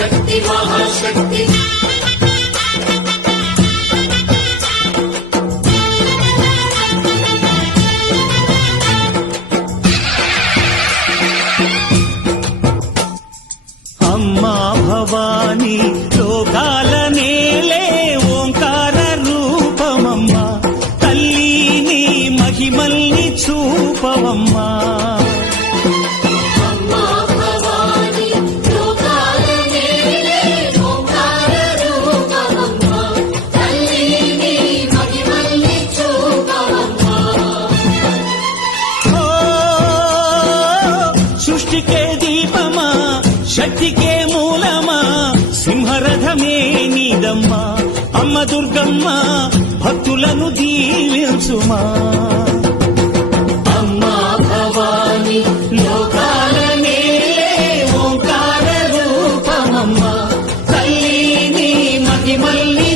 శక్తి మహాశక్తి అమ్మా భవాని లోకాల నేలే ఓంకార రూపమమ్మా తల్లి నీ మహిమల్ని చూపవమ్మా అమ్మా భవాని లోకాల నేలే ఓంకార రూపమమ్మా తల్లి నీ మహిమల్ని చూపవమ్మా ఓ సృష్టికే దీపమా శక్తికే మూలమా సింహరథమే నీదమ్మా అమ్మ దుర్గమ్మ భక్తులను దీవించుమా అమ్మా భవాని లోకాల నేలే ఓంకార రూపమమ్మా తల్లి నీ మహిమల్ని